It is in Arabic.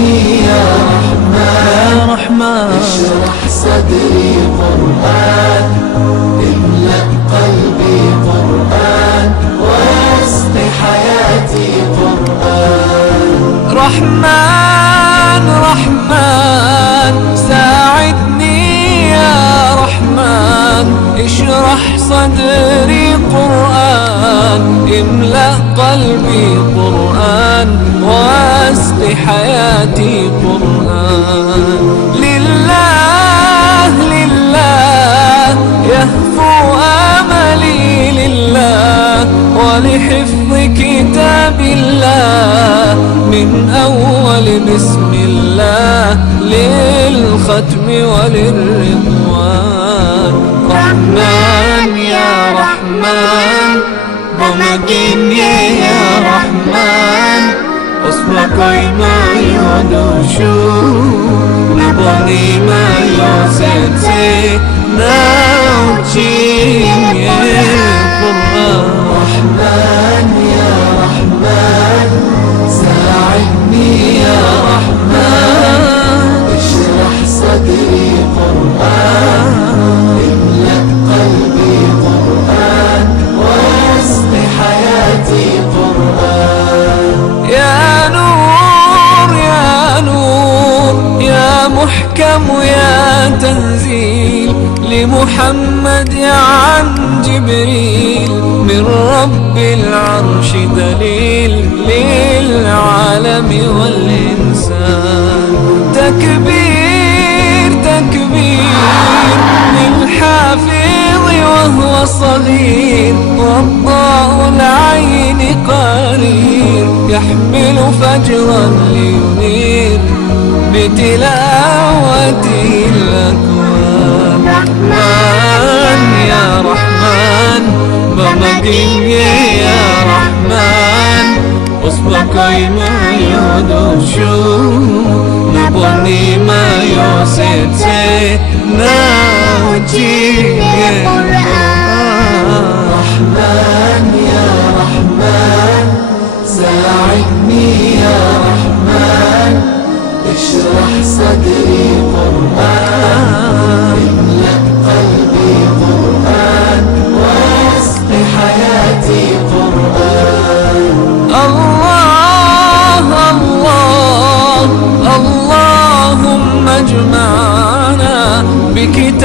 ساعدني يا رحمن اشرح صدري قرآن، املأ قلبي قرآن، واسق حياتي قرآن. رحمن رحمن ساعدني يا رحمن اشرح صدري قرآن، املأ قلبي قرآن، واسق حياتي قرآن. لله لله يهفو آملي لله، ولحفظ كتاب الله من أول بسم الله للختم وللرضوان. رحمن يا رحمن بمجيني يا رحمن، أصبحي ما يدوشو نبني ما يوسيتي نوتي القرآن. رحمن يا رحمن ساعدني يا رحمن اشرح صدري قرآن، املأ قلبي قرآن، واسق حياتي قرآن. يا نور يا نور يا محكم يا تنزيل لمحمد عن جبريل، من رب العرش دليل للعالم والإنسان. تكبير تكبير للحافظ وهو صغير، وضاء العين قرير يحمل فجرا لينير بتلاوته الأكوان. رحمن يا رحمن بمجيني يا رحمن، أصبحي ما يدوشو نبني ما يوسيتي نوتي رحمن يا رحمن ساعدني يا رحمن اشرح صدري قرآن، املأ قلبي قرآن، واسق حياتي قرآن. الله الله اللهم اجمعنا بكتاب